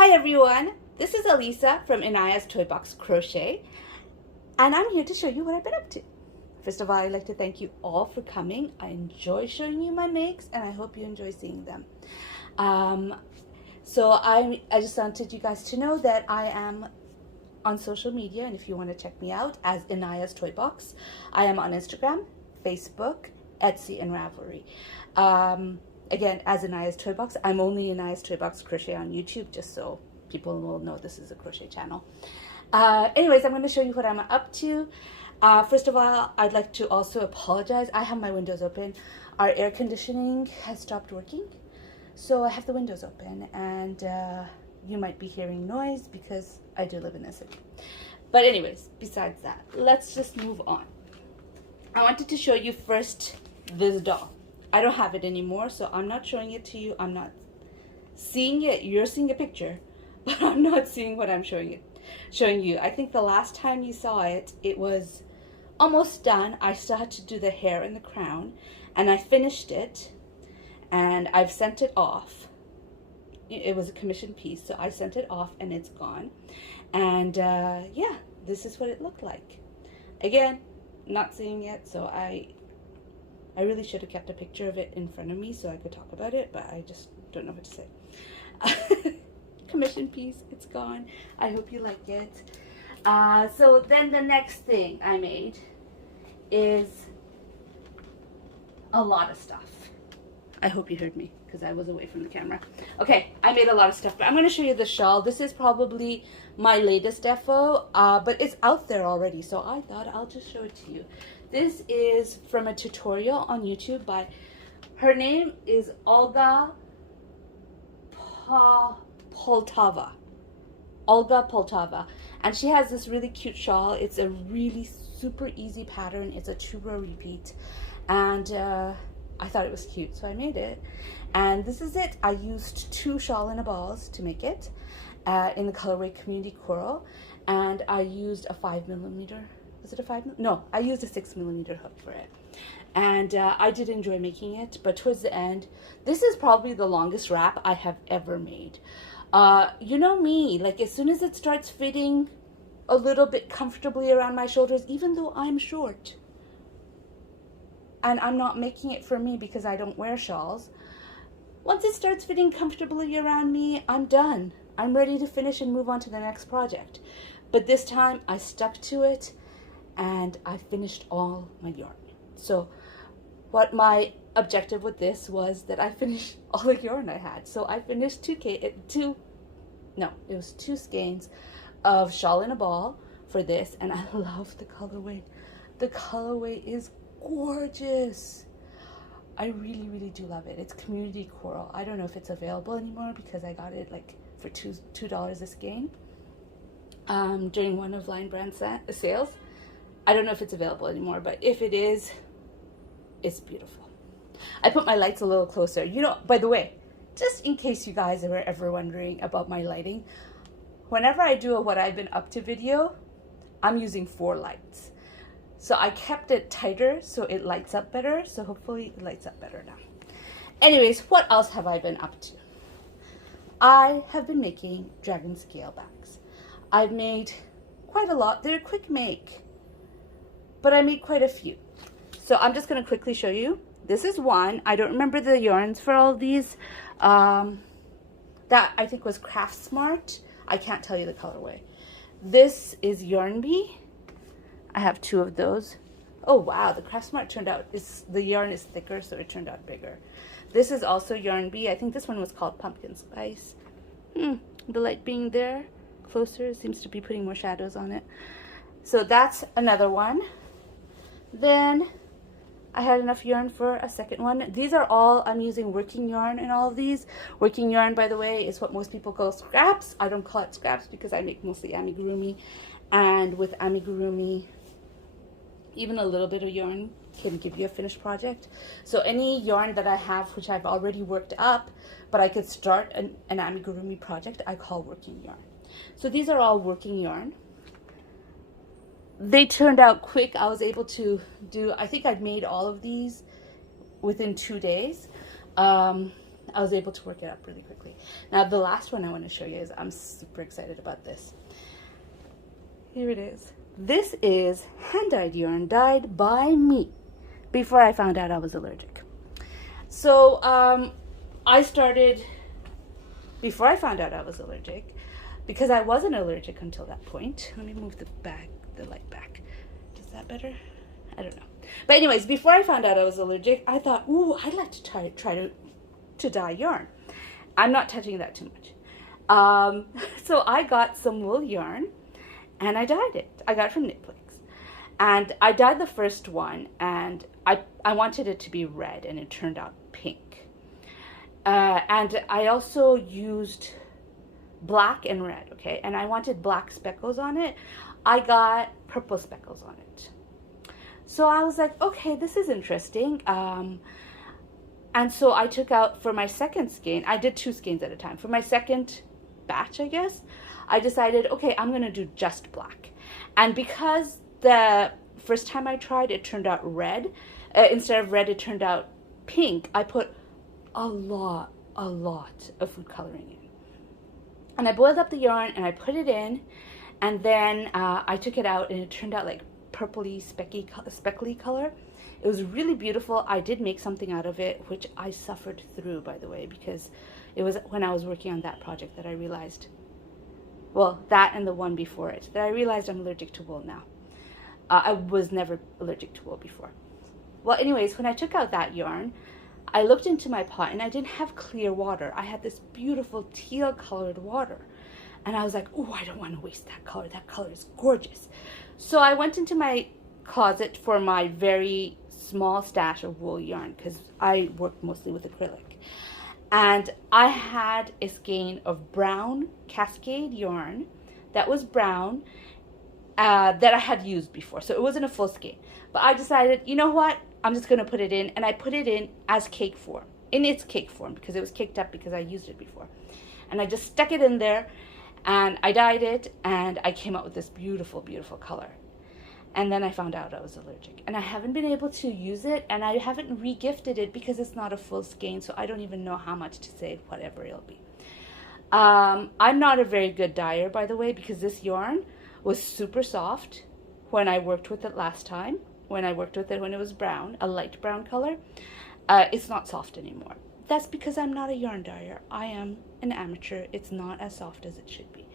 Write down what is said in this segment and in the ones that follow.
Hi everyone, this is Elisa from Inaya's Toy Box Crochet, and I'm here to show you what I've been up to. First of all, I'd like to thank you all for coming. I enjoy showing you my makes, and I hope you enjoy seeing them. So I just wanted you guys to know that I am on social media, and if you want to check me out as Inaya's Toy Box, I am on Instagram, Facebook, Etsy, and Ravelry. Again, as Inaya's Toy Box. I'm only Inaya's Toy Box Crochet on YouTube, just so people will know this is a crochet channel. Anyways, I'm going to show you what I'm up to. First of all, I'd like to also apologize. I have my windows open. Our air conditioning has stopped working, so I have the windows open, and you might be hearing noise because I do live in the city. But anyways, besides that, let's just move on. I wanted to show you first this doll. I don't have it anymore, so I'm not showing it to you. I'm not seeing it. You're seeing a picture, but I'm not seeing what I'm showing you. I think the last time you saw it, it was almost done. I still had to do the hair and the crown, and I finished it, and I've sent it off. It was a commission piece, so I sent it off, and it's gone. And yeah, this is what it looked like. Again, not seeing it, so I really should have kept a picture of it in front of me so I could talk about it, but I just don't know what to say. Commission piece, it's gone. I hope you like it. So then the next thing I made is a lot of stuff. I hope you heard me because I was away from the camera. Okay, I made a lot of stuff, but I'm going to show you the shawl. This is probably my latest defo, but it's out there already, so I thought I'll just show it to you. This is from a tutorial on YouTube by, her name is Olga Poltava. Olga Poltava. And she has this really cute shawl. It's a really super easy pattern. It's a 2-row repeat. And I thought it was cute, so I made it. And this is it. I used 2 shawl in a balls to make it in the colorway Community Coral. And I used a 5mm. Was it a 5mm? No, I used a 6mm hook for it. And I did enjoy making it, but towards the end, this is probably the longest wrap I have ever made. You know me, like as soon as it starts fitting a little bit comfortably around my shoulders, even though I'm short, and I'm not making it for me because I don't wear shawls, once it starts fitting comfortably around me, I'm done. I'm ready to finish and move on to the next project. But this time I stuck to it, and I finished all my yarn. So what my objective with this was that I finished all the yarn I had. So I finished 2 skeins of shawl in a ball for this, and I love the colorway. The colorway is gorgeous. I really do love it. It's Community Coral. I don't know if it's available anymore because I got it like for $2 a skein during one of Line Brand sales. I don't know if it's available anymore, but if it is, it's beautiful. I put my lights a little closer. You know, by the way, just in case you guys are ever wondering about my lighting, whenever I do a what I've been up to video, I'm using 4 lights. So I kept it tighter so it lights up better. So hopefully it lights up better now. Anyways, what else have I been up to? I have been making dragon scale backs. I've made quite a lot. They're a quick make, but I made quite a few. So I'm just going to quickly show you. This is one. I don't remember the yarns for all of these. That I think was Craft Smart. I can't tell you the colorway. This is Yarn Bee. I have 2 of those. Oh wow, the Craft Smart turned out, the yarn is thicker, so it turned out bigger. This is also Yarn Bee. I think this one was called Pumpkin Spice. The light being there closer seems to be putting more shadows on it. So that's another one. Then I had enough yarn for a second one. These are all, I'm using working yarn in all of these. Working yarn, by the way, is what most people call scraps. I don't call it scraps because I make mostly amigurumi. And with amigurumi, even a little bit of yarn can give you a finished project. So any yarn that I have, which I've already worked up, but I could start an amigurumi project, I call working yarn. So these are all working yarn. They turned out quick. I was able to do, I think I'd made all of these within 2 days. I was able to work it up really quickly. Now the last one I want to show you is, I'm super excited about this. Here it is. This is hand-dyed yarn, dyed by me before I found out I was allergic. So I started before I found out I was allergic, because I wasn't allergic until that point. Let me move the light back. Is that better? I don't know. But anyways, before I found out I was allergic, I thought, ooh, I'd like to try to dye yarn. I'm not touching that too much. So I got some wool yarn and I dyed it. I got it from Knitflix. And I dyed the first one, and I wanted it to be red, and it turned out pink. And I also used black and red, okay? And I wanted black speckles on it. I got purple speckles on it. So I was like, okay, this is interesting. And so I took out, for my second skein, I did 2 skeins at a time. For my second batch, I guess, I decided, okay, I'm going to do just black. And because the first time I tried, it turned out red. Instead of red, it turned out pink. I put a lot of food coloring in. And I boiled up the yarn and I put it in. And then I took it out and it turned out like purpley, speckly color. It was really beautiful. I did make something out of it, which I suffered through, by the way, because it was when I was working on that project that I realized, well, that and the one before it, that I realized I'm allergic to wool now. I was never allergic to wool before. Well, anyways, when I took out that yarn, I looked into my pot and I didn't have clear water. I had this beautiful teal colored water. And I was like, oh, I don't want to waste that color. That color is gorgeous. So I went into my closet for my very small stash of wool yarn, because I worked mostly with acrylic. And I had a skein of brown Cascade yarn that was brown, that I had used before. So it wasn't a full skein. But I decided, you know what? I'm just going to put it in. And I put it in as cake form, in its cake form, because it was caked up because I used it before. And I just stuck it in there and I dyed it, and I came out with this beautiful, beautiful color. And then I found out I was allergic. And I haven't been able to use it, and I haven't re-gifted it because it's not a full skein, so I don't even know how much to save, whatever it'll be. I'm not a very good dyer, by the way, because this yarn was super soft when I worked with it last time. When I worked with it when it was brown, a light brown color. It's not soft anymore. That's because I'm not a yarn dyer. I am an amateur. It's not as soft as it should be.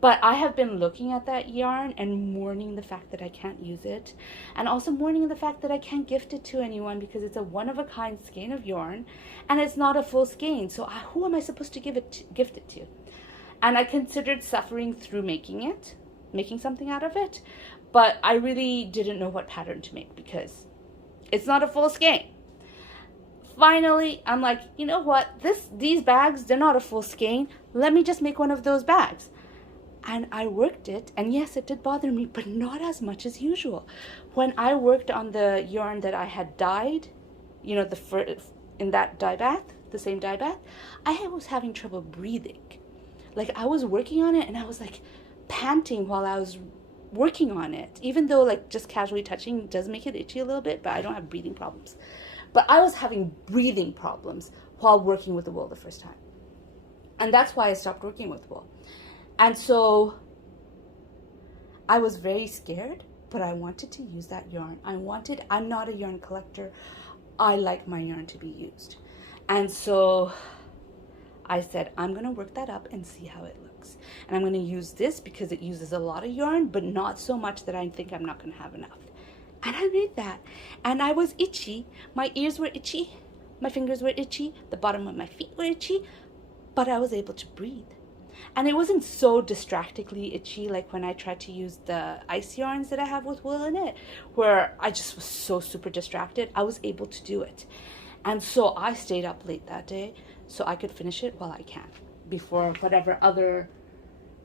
But I have been looking at that yarn and mourning the fact that I can't use it. And also mourning the fact that I can't gift it to anyone, because it's a one-of-a-kind skein of yarn. And it's not a full skein. So who am I supposed to gift it to? And I considered suffering through making something out of it. But I really didn't know what pattern to make, because it's not a full skein. Finally, I'm like, you know what? These bags, they're not a full skein. Let me just make one of those bags. And I worked it, and yes, it did bother me, but not as much as usual. When I worked on the yarn that I had dyed, you know, in that dye bath, the same dye bath, I was having trouble breathing. Like, I was working on it, and I was like panting while I was working on it, even though like just casually touching does make it itchy a little bit, but I don't have breathing problems. But I was having breathing problems while working with the wool the first time. And that's why I stopped working with wool. And so I was very scared, but I wanted to use that yarn. I'm not a yarn collector. I like my yarn to be used. And so I said, I'm going to work that up and see how it looks. And I'm going to use this because it uses a lot of yarn, but not so much that I think I'm not going to have enough. And I made that. And I was itchy. My ears were itchy. My fingers were itchy. The bottom of my feet were itchy. But I was able to breathe. And it wasn't so distractingly itchy like when I tried to use the ice yarns that I have with wool in it, where I just was so super distracted. I was able to do it. And so I stayed up late that day so I could finish it while I can, before whatever other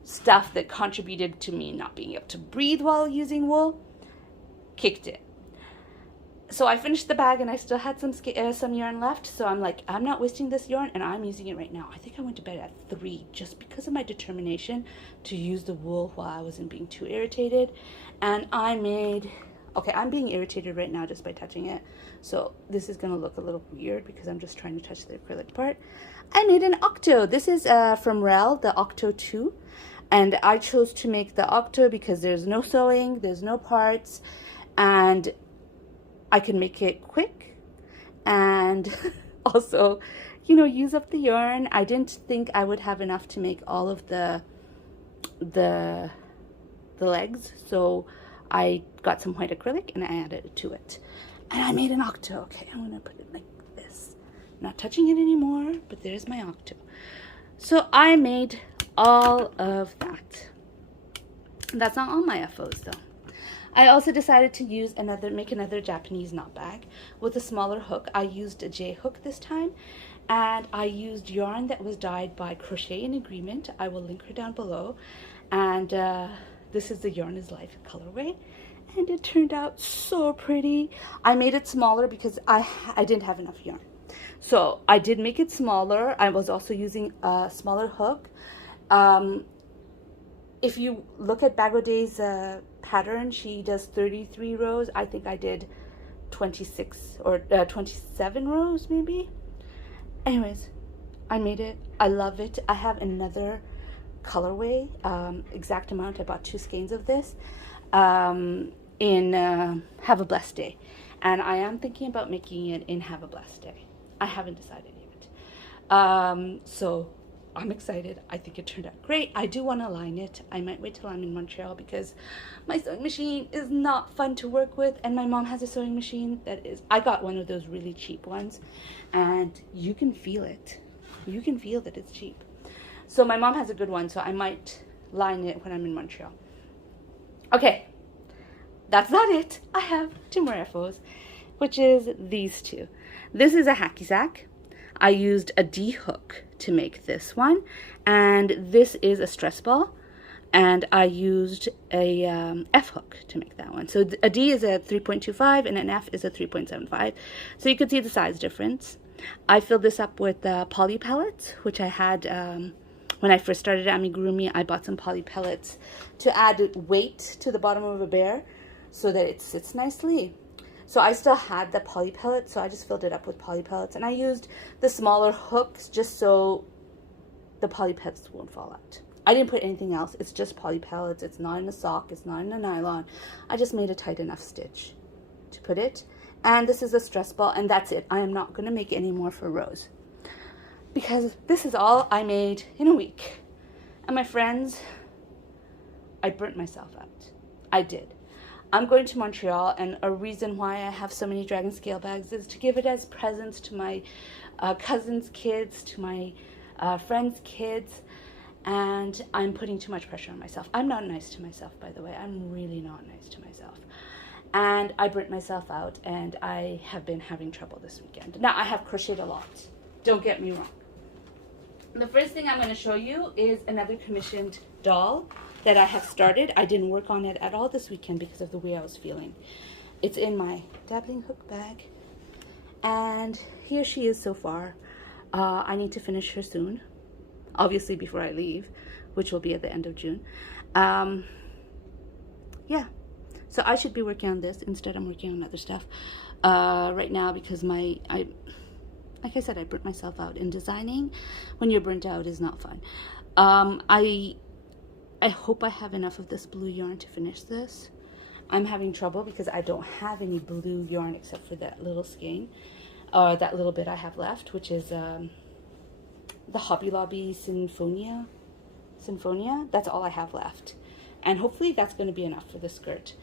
stuff that contributed to me not being able to breathe while using wool kicked in. So I finished the bag and I still had some yarn left. So I'm like, I'm not wasting this yarn, and I'm using it right now. I think I went to bed at 3 just because of my determination to use the wool while I wasn't being too irritated. And I made Okay, I'm being irritated right now just by touching it. So this is going to look a little weird because I'm just trying to touch the acrylic part. I made an Octo. This is from Rel, the Octo 2. And I chose to make the Octo because there's no sewing, there's no parts, and I can make it quick. And also, you know, use up the yarn. I didn't think I would have enough to make all of the legs, so I got some white acrylic and I added it to it, and I made an Octo. Okay, I'm gonna put it like this, not touching it anymore, but there's my Octo. So I made all of that. That's not all my FOs though. I also decided to make another Japanese knot bag with a smaller hook. I used a J hook this time, and I used yarn that was dyed by Crochet in Agreement. I will link her down below. And this is the Yarn is Life colorway, and it turned out so pretty. I made it smaller because I didn't have enough yarn, so I did make it smaller. I was also using a smaller hook. If you look at Bagoday's pattern, she does 33 rows. I think I did 26 or 27 rows maybe. Anyways, I made it. I love it. I have another colorway, exact amount. I bought 2 skeins of this in Have a Blessed Day, and I am thinking about making it in Have a Blessed Day. I haven't decided yet. So I'm excited. I think it turned out great. I do want to line it. I might wait till I'm in Montreal because my sewing machine is not fun to work with, and my mom has a sewing machine that is, I got one of those really cheap ones, and you can feel it. You can feel that it's cheap. So my mom has a good one, so I might line it when I'm in Montreal. Okay, that's not it. I have 2 more FOs, which is these 2. This is a hacky sack. I used a D hook to make this one, and this is a stress ball, and I used a F hook to make that one. So a D is a 3.25 and an F is a 3.75, so you could see the size difference. I filled this up with poly pellets, which I had when I first started amigurumi. I bought some poly pellets to add weight to the bottom of a bear so that it sits nicely. So I still had the poly pellet, so I just filled it up with poly pellets, and I used the smaller hooks just so the poly pellets won't fall out. I didn't put anything else. It's just poly pellets. It's not in a sock. It's not in a nylon. I just made a tight enough stitch to put it. And this is a stress ball, and that's it. I am not going to make any more for Rose because this is all I made in a week. And my friends, I burnt myself out. I did. I'm going to Montreal, and a reason why I have so many dragon scale bags is to give it as presents to my cousins' kids, to my friends' kids, and I'm putting too much pressure on myself. I'm not nice to myself, by the way. I'm really not nice to myself. And I burnt myself out, and I have been having trouble this weekend. Now, I have crocheted a lot. Don't get me wrong. The first thing I'm going to show you is another commissioned doll that I have started. I didn't work on it at all this weekend because of the way I was feeling. It's in my dabbling hook bag, and here she is so far. I need to finish her soon, obviously before I leave, which will be at the end of June. Yeah, so I should be working on this. Instead, I'm working on other stuff right now because like I said, I burnt myself out. In designing, when you're burnt out is not fun. I hope I have enough of this blue yarn to finish this. I'm having trouble because I don't have any blue yarn except for that little skein, or that little bit I have left, which is the Hobby Lobby Sinfonia. That's all I have left. And hopefully that's going to be enough for the skirt.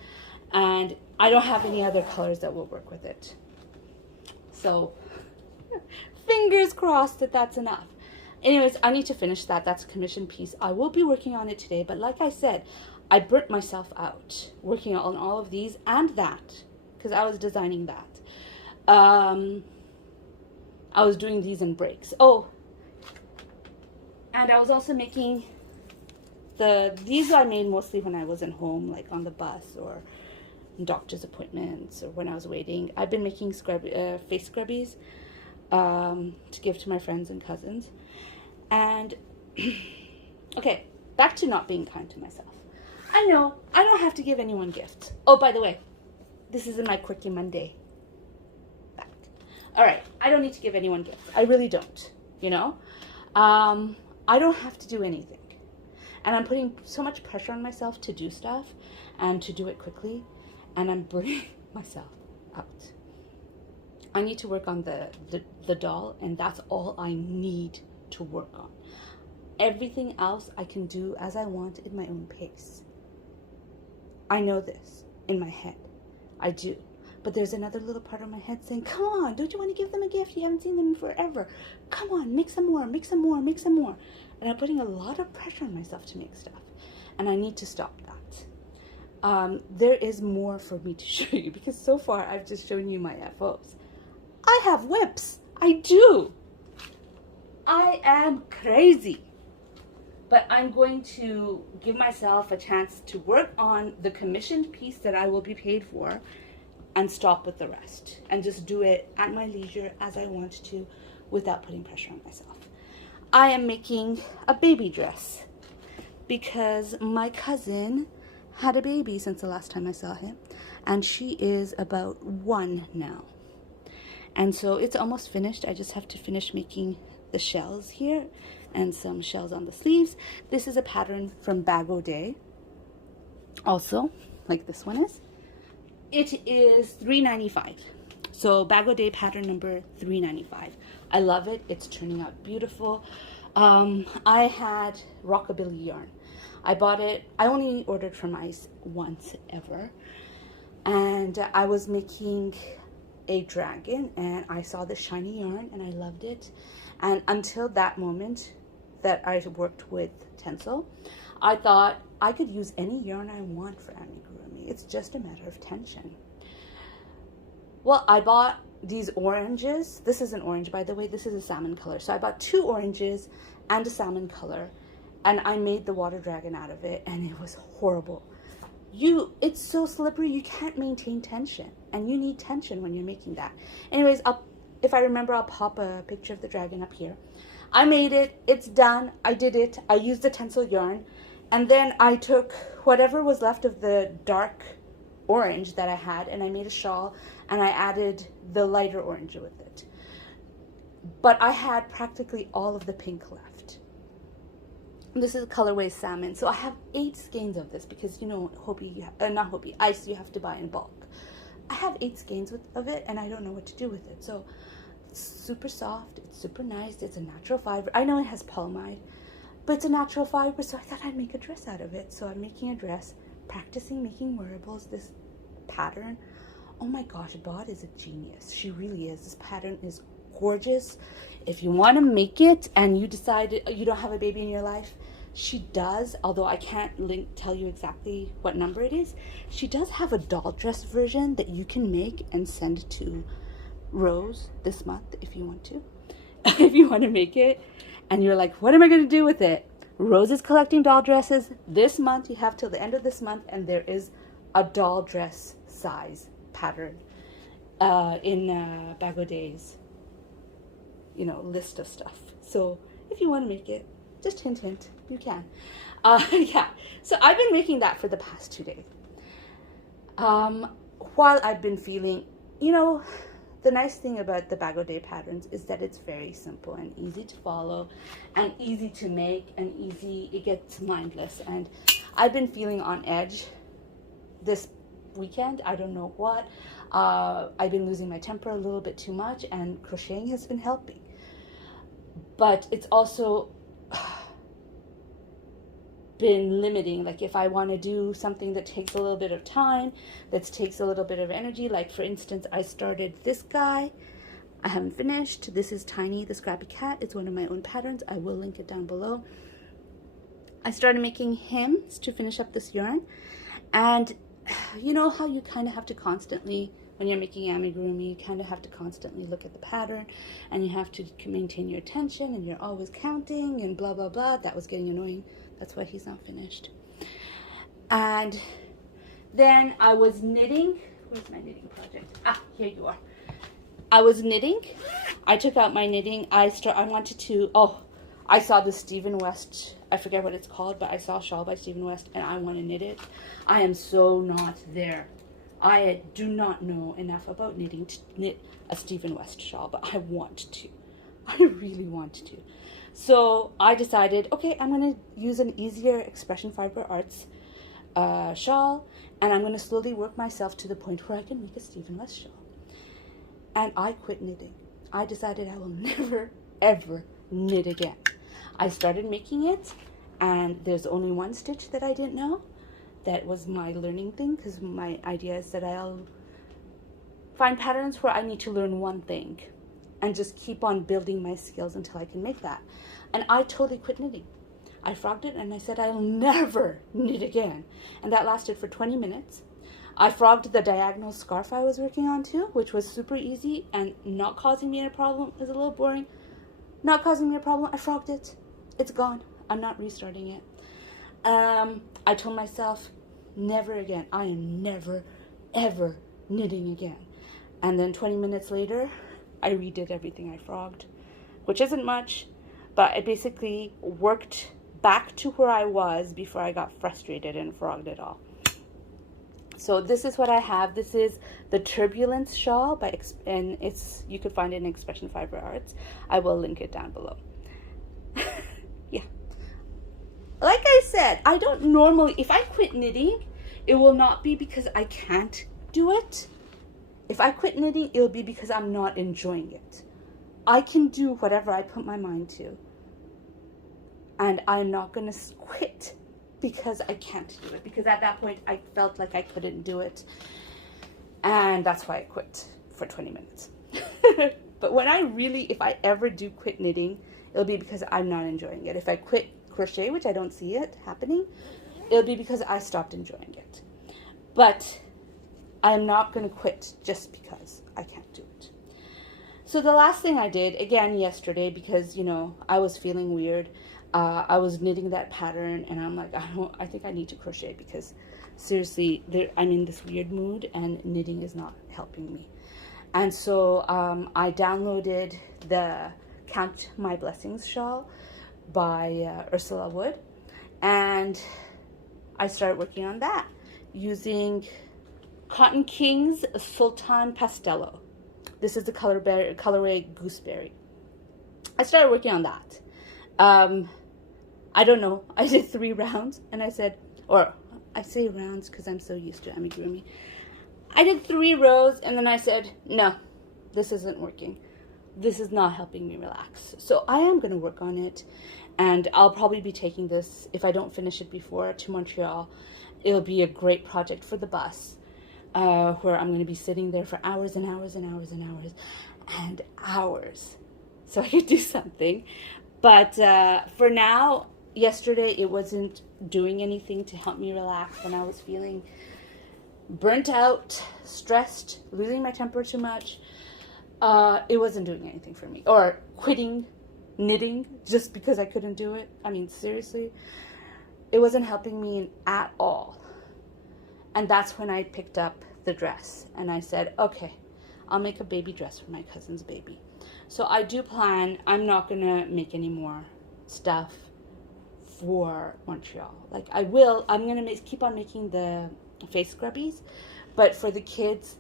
And I don't have any other colors that will work with it. So fingers crossed that that's enough. Anyways, I need to finish that. That's a commission piece. I will be working on it today, but like I said, I burnt myself out working on all of these and that because I was designing that. I was doing these in breaks. Oh, and I was also making these I made mostly when I wasn't home, like on the bus or doctor's appointments or when I was waiting. I've been making face scrubbies to give to my friends and cousins. And okay, back to not being kind to myself. I know I don't have to give anyone gifts. Oh, by the way, This isn't my quirky Monday. Back. All right. I don't need to give anyone gifts. I really don't. You know? I don't have to do anything. And I'm putting so much pressure on myself to do stuff and to do it quickly. And I'm burning myself out. I need to work on the doll, and that's all I need to work on. Everything else I can do as I want in my own pace. I know this in my head. I do. But there's another little part of my head saying, come on, don't you want to give them a gift? You haven't seen them in forever. Come on, make some more, make some more, make some more. And I'm putting a lot of pressure on myself to make stuff. And I need to stop that. There is more for me to show you, because so far I've just shown you my FOs. I have whips. I do. I am crazy. But I'm going to give myself a chance to work on the commissioned piece that I will be paid for and stop with the rest. And just do it at my leisure as I want to without putting pressure on myself. I am making a baby dress because my cousin had a baby since the last time I saw him. And she is about 1 now. And so it's almost finished. I just have to finish making the shells here and some shells on the sleeves. This is a pattern from Bag O' Day. Also, like this one is. It is $3.95. So Bag O' Day pattern number 395. I love it. It's turning out beautiful. I had Rockabilly yarn. I bought it. I only ordered from Ice once ever. And I was making a dragon, and I saw the shiny yarn, and I loved it. And until that moment that I worked with Tencel, I thought I could use any yarn I want for amigurumi. It's just a matter of tension. Well, I bought these oranges. This is an orange, by the way. This is a salmon color. So I bought 2 oranges and a salmon color, and I made the water dragon out of it, and it was horrible. It's so slippery, you can't maintain tension, and you need tension when you're making that. Anyways, if I remember, I'll pop a picture of the dragon up here. I made it. It's done. I did it. I used the Tencel yarn, and then I took whatever was left of the dark orange that I had, and I made a shawl, and I added the lighter orange with it. But I had practically all of the pink left. This is colorway salmon. So I have 8 skeins of this because, you know, Ice you have to buy in bulk. I have 8 skeins of it, and I don't know what to do with it. So it's super soft. It's super nice. It's a natural fiber. I know it has polyamide, but it's a natural fiber, so I thought I'd make a dress out of it. So I'm making a dress, practicing making wearables, this pattern. Oh my gosh, Bod is a genius. She really is. This pattern is gorgeous. If you want to make it and you decide you don't have a baby in your life, she does, although I can't tell you exactly what number it is. She does have a doll dress version that you can make and send to Rose this month if you want to. If you want to make it and you're like, what am I going to do with it? Rose is collecting doll dresses this month. You have till the end of this month, and there is a doll dress size pattern in Bag O' Day's, you know, list of stuff. So if you want to make it, just hint, hint, you can. Yeah, so I've been making that for the past 2 days. While I've been feeling, you know, the nice thing about the Bag O' Day patterns is that it's very simple and easy to follow and easy to make and it gets mindless. And I've been feeling on edge this weekend. I don't know what. I've been losing my temper a little bit too much, and crocheting has been helping. But it's also been limiting. Like if I want to do something that takes a little bit of time, that takes a little bit of energy, like for instance, I started this guy. I haven't finished. This is Tiny the Scrappy Cat. It's one of my own patterns. I will link it down below. I started making hymns to finish up this yarn. And you know how you kind of have to constantly, when you're making amigurumi, you kind of have to constantly look at the pattern, and you have to maintain your attention, and you're always counting and blah, blah, blah. That was getting annoying. That's why he's not finished. And then I was knitting. Where's my knitting project? Ah, here you are. I was knitting. I took out my knitting. I saw the Stephen West, I forget what it's called, but I saw a shawl by Stephen West, and I want to knit it. I am so not there I do not know enough about knitting to knit a Stephen West shawl, but I want to. I really want to. So I decided, okay, I'm going to use an easier Expression Fiber Arts shawl, and I'm going to slowly work myself to the point where I can make a Stephen West shawl. And I quit knitting. I decided I will never, ever knit again. I started making it, and there's only one stitch that I didn't know. That was my learning thing, because my idea is that I'll find patterns where I need to learn one thing and just keep on building my skills until I can make that. And I totally quit knitting. I frogged it and I said I'll never knit again. And that lasted for 20 minutes. I frogged the diagonal scarf I was working on too, which was super easy and not causing me a problem. It was a little boring. Not causing me a problem. I frogged it. It's gone. I'm not restarting it. I told myself, never again. I am never, ever knitting again. And then 20 minutes later, I redid everything I frogged, which isn't much, but I basically worked back to where I was before I got frustrated and frogged it all. So this is what I have. This is the Turbulence shawl and you could find it in Expression Fiber Arts. I will link it down below. Yeah. Like I said, I don't normally, if I quit knitting, it will not be because I can't do it. If I quit knitting, it'll be because I'm not enjoying it. I can do whatever I put my mind to. And I'm not going to quit because I can't do it. Because at that point, I felt like I couldn't do it. And that's why I quit for 20 minutes. But when if I ever do quit knitting, it'll be because I'm not enjoying it. If I quit crochet, which I don't see it happening, it'll be because I stopped enjoying it. But I'm not going to quit just because I can't do it. So the last thing I did, again yesterday, because, I was feeling weird, I was knitting that pattern, and I'm like, I think I need to crochet, because seriously, I'm in this weird mood, and knitting is not helping me. And so I downloaded the Count My Blessings shawl by Ursula Wood, and I started working on that using Cotton King's Sultan Pastello. This is the colorway Gooseberry. I started working on that. I don't know. I did 3 rounds, and I said, or I say rounds because I'm so used to amigurumi. I did 3 rows, and then I said, no, this isn't working. This is not helping me relax. So I am going to work on it, and I'll probably be taking this, if I don't finish it before, to Montreal. It'll be a great project for the bus, where I'm going to be sitting there for hours and hours and hours and hours and hours, so I could do something. But for now, yesterday it wasn't doing anything to help me relax, and I was feeling burnt out, stressed, losing my temper too much. It wasn't doing anything for me. Or quitting knitting just because I couldn't do it. I mean, seriously, it wasn't helping me at all. And that's when I picked up the dress, and I said, okay, I'll make a baby dress for my cousin's baby. So I do plan, I'm not going to make any more stuff for Montreal. Like, I'm going to keep on making the face scrubbies, but for the kids,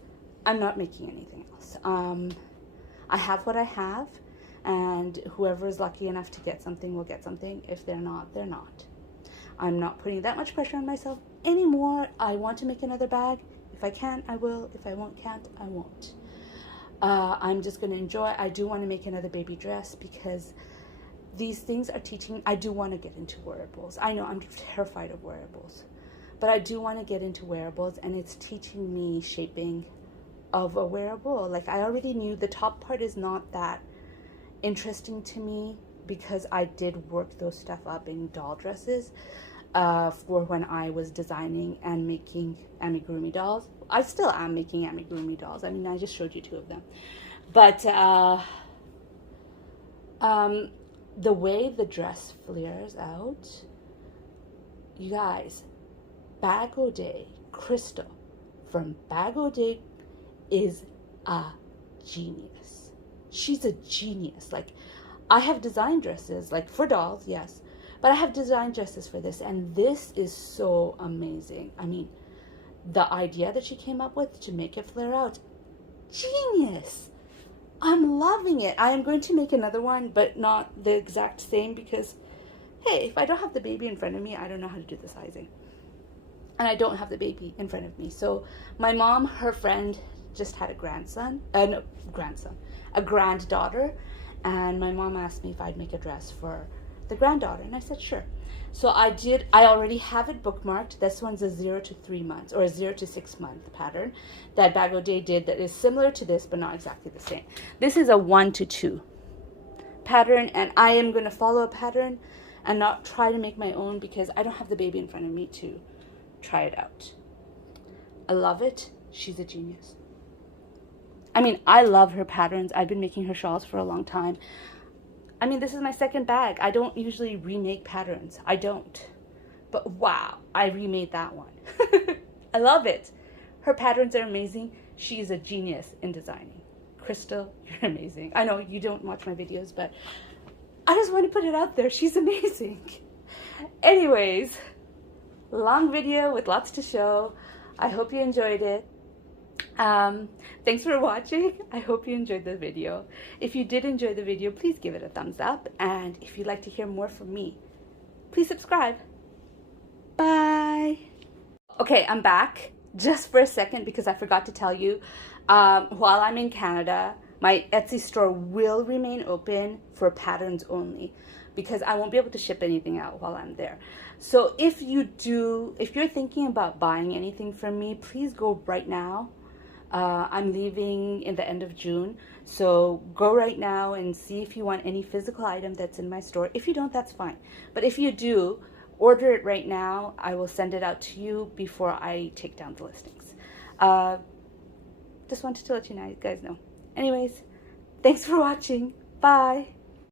I'm not making anything else. I have what I have, and whoever is lucky enough to get something will get something. If they're not, they're not. I'm not putting that much pressure on myself anymore. I want to make another bag. If I can, I will. If I can't, I won't. I'm just going to enjoy. I do want to make another baby dress because these things are teaching. I do want to get into wearables. I know I'm terrified of wearables, but I do want to get into wearables, and it's teaching me shaping of a wearable. Like, I already knew the top part is not that interesting to me because I did work those stuff up in doll dresses for when I was designing and making amigurumi dolls. I still am making amigurumi dolls. I mean, I just showed you 2 of them. But the way the dress flares out, you guys, Bag O'Day Crystal from Bag O'Day is a genius. She's a genius. Like, I have designed dresses, like for dolls, yes, but I have designed dresses for this, and this is so amazing. I mean, the idea that she came up with to make it flare out, genius. I'm loving it. I am going to make another one, but not the exact same because, hey, if I don't have the baby in front of me, I don't know how to do the sizing. And I don't have the baby in front of me. So my mom, her friend, just had a granddaughter. And my mom asked me if I'd make a dress for the granddaughter. And I said, sure. So I did. I already have it bookmarked. This one's a 0 to 3 months or a 0 to 6 month pattern that Bag O' Day did that is similar to this, but not exactly the same. This is a 1 to 2 pattern, and I am going to follow a pattern and not try to make my own because I don't have the baby in front of me to try it out. I love it. She's a genius. I mean, I love her patterns. I've been making her shawls for a long time. I mean, this is my second bag. I don't usually remake patterns. I don't. But wow, I remade that one. I love it. Her patterns are amazing. She's a genius in designing. Crystal, you're amazing. I know you don't watch my videos, but I just want to put it out there. She's amazing. Anyways, long video with lots to show. I hope you enjoyed it. Thanks for watching. I hope you enjoyed the video. If you did enjoy the video, please give it a thumbs up. And if you'd like to hear more from me, please subscribe. Bye. Okay, I'm back just for a second because I forgot to tell you, while I'm in Canada, my Etsy store will remain open for patterns only because I won't be able to ship anything out while I'm there. So if you're thinking about buying anything from me, please go right now. I'm leaving in the end of June, so go right now and see if you want any physical item that's in my store. If you don't, that's fine. But if you do, order it right now. I will send it out to you before I take down the listings. Just wanted to let you guys know. Anyways, thanks for watching. Bye.